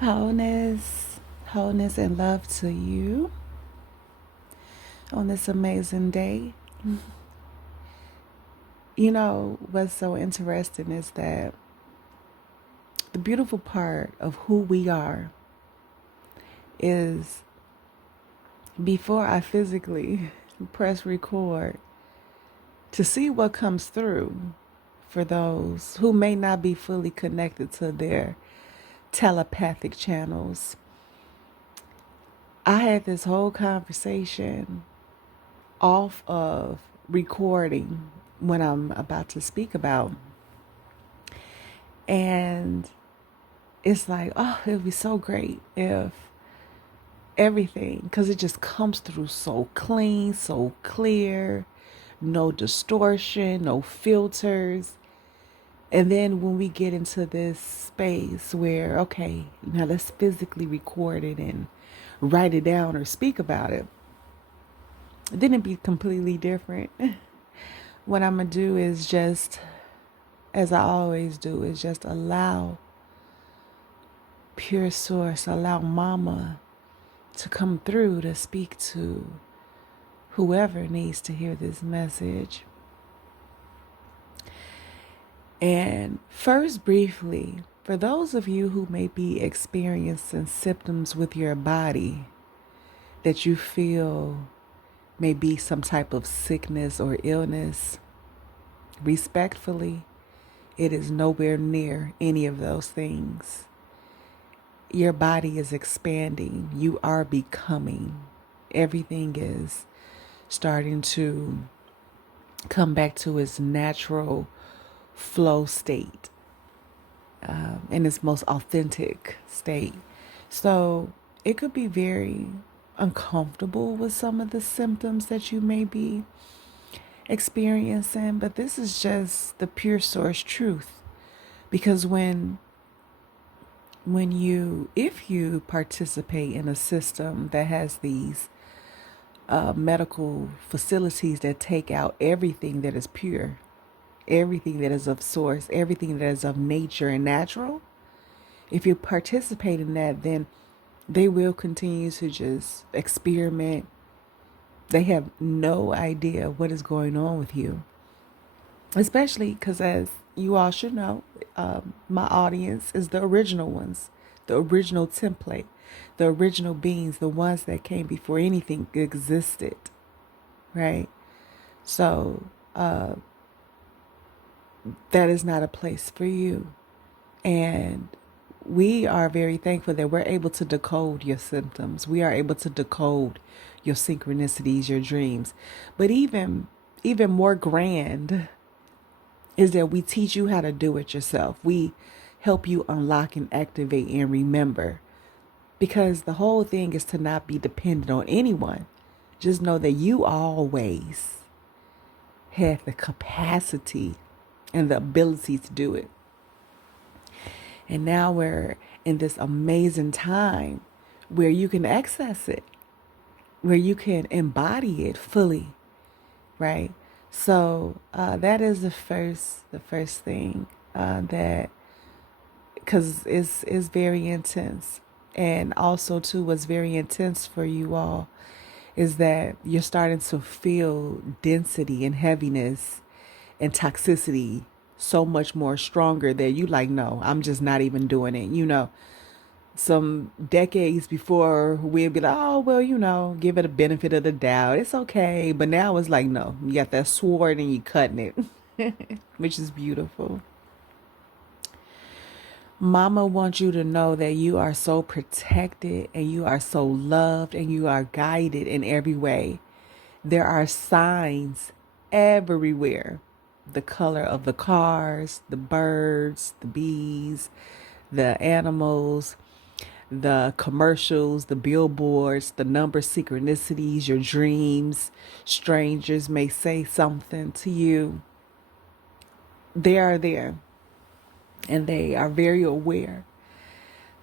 Wholeness, wholeness, and love to you on this amazing day. You know, what's so interesting is that the beautiful part of who we are is before I physically press record to see what comes through for those who may not be fully connected to their telepathic channels. I had this whole conversation off of recording when I'm about to speak about. And it's like, oh, it would be so great if everything, because it just comes through so clean, so clear, no distortion, no filters. And then when we get into this space where, okay, now let's physically record it and write it down or speak about it, then it'd be completely different. What I'm going to do is just, as I always do, is just allow pure source, allow mama to come through to speak to whoever needs to hear this message. And first, briefly, for those of you who may be experiencing symptoms with your body that you feel may be some type of sickness or illness, respectfully, it is nowhere near any of those things. Your body is expanding. You are becoming. Everything is starting to come back to its natural flow state, in its most authentic state. So it could be very uncomfortable with some of the symptoms that you may be experiencing, but this is just the pure source truth. Because if you participate in a system that has these medical facilities that take out everything that is pure, everything that is of source, everything that is of nature and natural, if you participate in that, then they will continue to just experiment. They have no idea what is going on with you. Especially because, as you all should know, my audience is the original ones, the original template, the original beings, the ones that came before anything existed, right? So that is not a place for you. And we are very thankful that we're able to decode your symptoms. We are able to decode your synchronicities, your dreams. But even more grand is that we teach you how to do it yourself. We help you unlock and activate and remember. Because the whole thing is to not be dependent on anyone. Just know that you always have the capacity and the ability to do it. And now we're in this amazing time where you can access it, where you can embody it fully, right? So that is the first thing that, because it's very intense. And also too, what's very intense for you all is that you're starting to feel density and heaviness and toxicity so much more stronger that you like, no, I'm just not even doing it. Some decades before we'd be like, oh, well, give it a benefit of the doubt. It's okay. But now it's like, no, you got that sword and you cutting it, which is beautiful. Mama wants you to know that you are so protected and you are so loved and you are guided in every way. There are signs everywhere. The color of the cars, the birds, the bees, the animals, the commercials, the billboards, the number synchronicities, your dreams. Strangers may say something to you. They are there. And they are very aware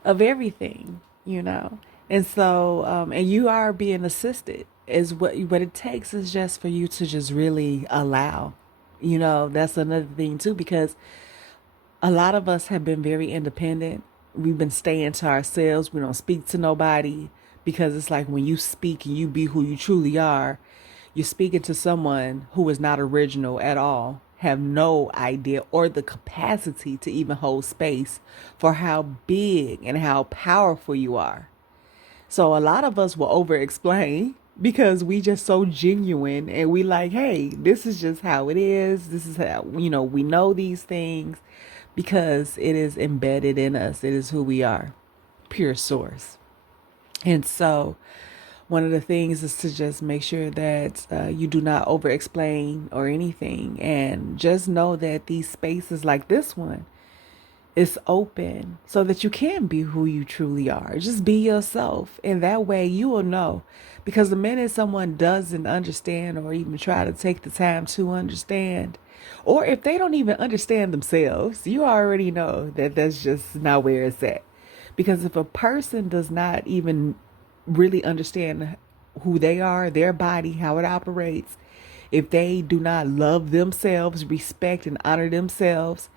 of everything. And so, and you are being assisted. Is what it takes is just for you to just really allow. That's another thing too, because a lot of us have been very independent. we've been staying to ourselves. We don't speak to nobody because it's like when you speak and you be who you truly are, you're speaking to someone who is not original at all, have no idea or the capacity to even hold space for how big and how powerful you are. So a lot of us will over explain because we just so genuine and we like, hey, this is just how it is. This is how, we know these things because it is embedded in us. It is who we are, pure source. And so one of the things is to just make sure that you do not over explain or anything. And just know that these spaces like this one, is open so that you can be who you truly are. Just be yourself. And that way you will know. Because the minute someone doesn't understand or even try to take the time to understand, or if they don't even understand themselves, you already know that that's just not where it's at. Because if a person does not even really understand who they are, their body, how it operates, if they do not love themselves, respect and honor themselves,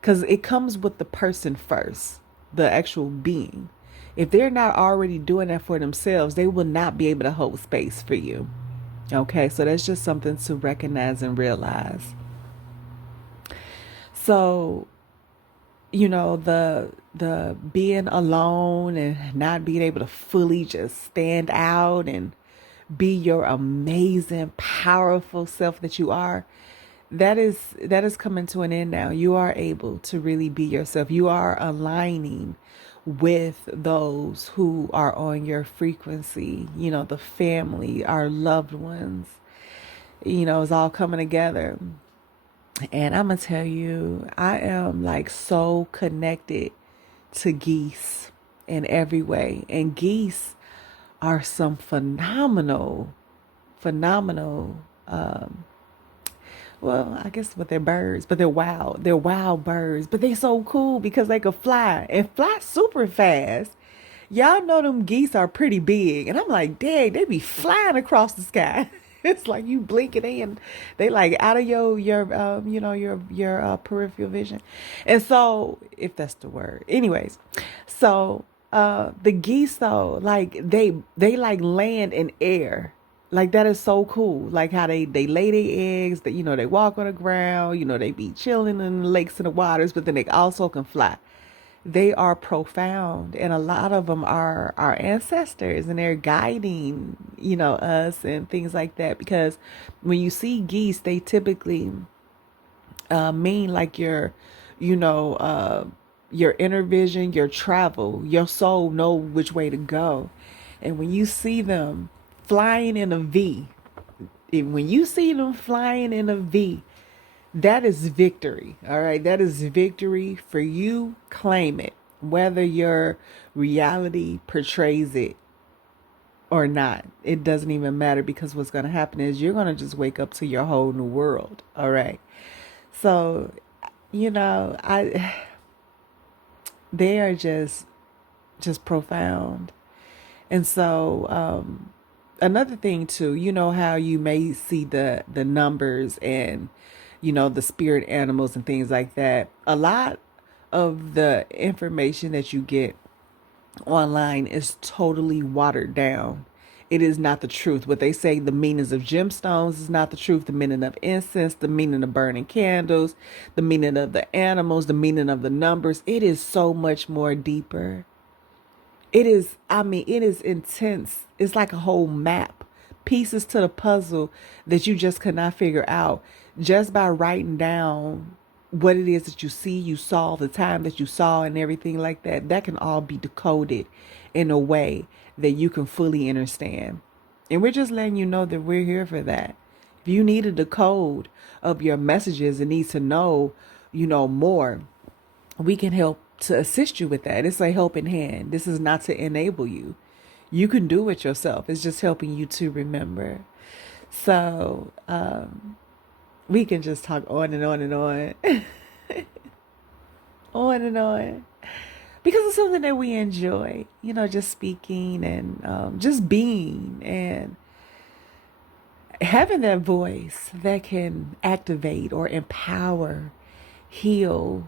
because it comes with the person first, the actual being. If they're not already doing that for themselves, they will not be able to hold space for you. Okay, so that's just something to recognize and realize. So, the being alone and not being able to fully just stand out and be your amazing, powerful self that you are, that is coming to an end now. You are able to really be yourself. You are aligning with those who are on your frequency, the family, our loved ones, it's all coming together. And I'm gonna tell you, I am like so connected to geese in every way. And geese are some phenomenal well, I guess what they're birds, but they're wild. They're wild birds, but they so cool because they could fly and fly super fast. Y'all know them geese are pretty big, and I'm like, dang, they be flying across the sky. It's like you blink it in, they like out of your peripheral vision, and so if that's the word, anyways, so the geese though, like they like land in air. Like that is so cool. Like how they lay their eggs, that they walk on the ground, they be chilling in the lakes and the waters, but then they also can fly. They are profound, and a lot of them are our ancestors, and they're guiding, us and things like that. Because when you see geese, they typically mean like you know, uh, your inner vision, your travel, your soul know which way to go. And when you see them flying in a V, when you see them flying in a V, that is victory. All right. That is victory for you. Claim it, whether your reality portrays it or not. It doesn't even matter, because what's going to happen is you're going to just wake up to your whole new world. All right. So, I they are just profound. And so another thing too, how you may see the numbers and the spirit animals and things like that. A lot of the information that you get online is totally watered down. It is not the truth. What they say, the meanings of gemstones is not the truth. The meaning of incense, the meaning of burning candles, the meaning of the animals, the meaning of the numbers. It is so much more deeper. It is intense. It's like a whole map, pieces to the puzzle that you just could not figure out just by writing down what it is that you see, you saw, the time that you saw, and everything like that. That can all be decoded in a way that you can fully understand. And we're just letting you know that we're here for that. If you need a decode of your messages and need to know, more, we can help to assist you with that. It's a helping hand. This is not to enable you. You can do it yourself. It's just helping you to remember. So we can just talk on and on and on, on and on, because it's something that we enjoy. Just speaking and just being and having that voice that can activate or empower, heal,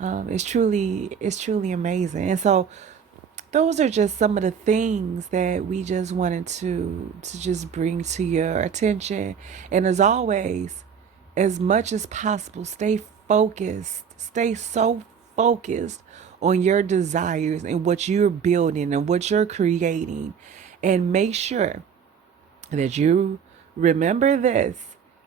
It's truly amazing. And so those are just some of the things that we just wanted to just bring to your attention. And as always, as much as possible, stay focused. Stay so focused on your desires and what you're building and what you're creating. And make sure that you remember this,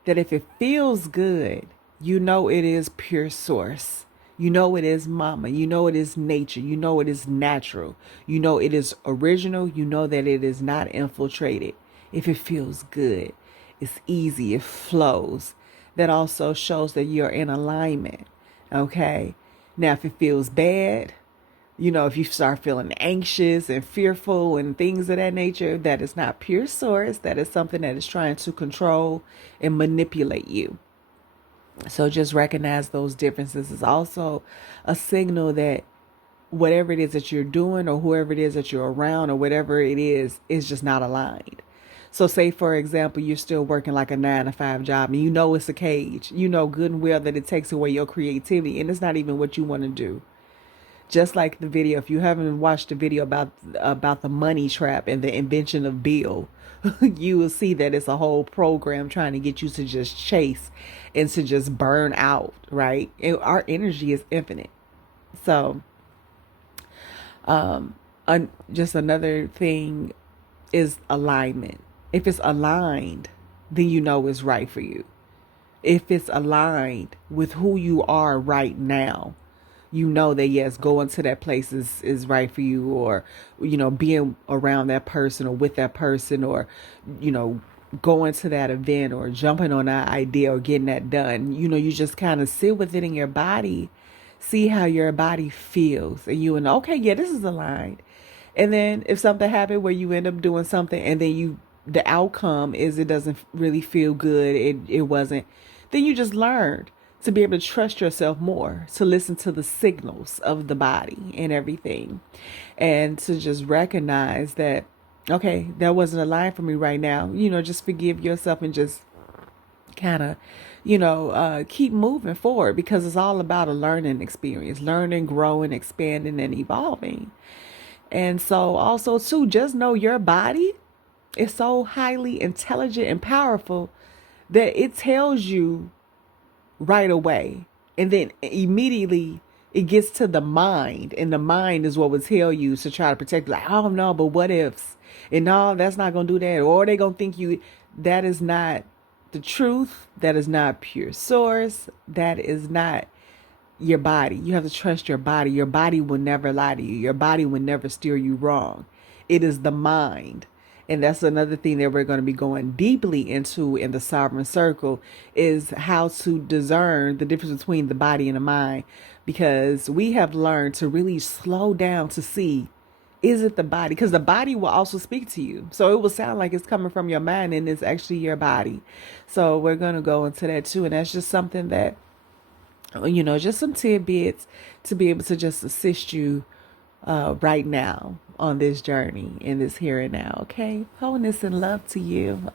that if it feels good, you know it is pure source. You know it is mama. You know it is nature. You know it is natural. You know it is original. You know that it is not infiltrated. If it feels good, it's easy, it flows. That also shows that you're in alignment. Okay. Now, if it feels bad, if you start feeling anxious and fearful and things of that nature, that is not pure source. That is something that is trying to control and manipulate you. So just recognize those differences. Is also a signal that whatever it is that you're doing or whoever it is that you're around or whatever it is just not aligned. So say, for example, you're still working like a 9 to 5 job and you know it's a cage. You know good and well that it takes away your creativity and it's not even what you want to do. Just like the video, if you haven't watched the video about the money trap and the invention of Bill, you will see that it's a whole program trying to get you to just chase and to just burn out, right? And our energy is infinite. So, just another thing is alignment. If it's aligned, then you know it's right for you. If it's aligned with who you are right now, you know that yes, going to that place is right for you, or being around that person or with that person, or going to that event or jumping on that idea or getting that done. You just kind of sit with it in your body, see how your body feels, and okay, yeah, this is aligned. And then if something happened where you end up doing something and then the outcome is it doesn't really feel good, it wasn't, then you just learned to be able to trust yourself more, to listen to the signals of the body and everything, and to just recognize that, okay, that wasn't a line for me right now. Just forgive yourself and just kind of, keep moving forward, because it's all about a learning experience, learning, growing, expanding, and evolving. And so also too, just know your body is so highly intelligent and powerful that it tells you right away. And then immediately it gets to the mind, and the mind is what will tell you to try to protect, like, oh no, but what ifs? And no, that's not going to do that. Or they going to think you, that is not the truth. That is not pure source. That is not your body. You have to trust your body. Your body will never lie to you. Your body will never steer you wrong. It is the mind. And that's another thing that we're going to be going deeply into in the sovereign circle, is how to discern the difference between the body and the mind. Because we have learned to really slow down to see, is it the body? Because the body will also speak to you. So it will sound like it's coming from your mind and it's actually your body. So we're going to go into that too. And that's just something that, just some tidbits to be able to just assist you right now on this journey, in this here and now. Okay. Wholeness and love to you.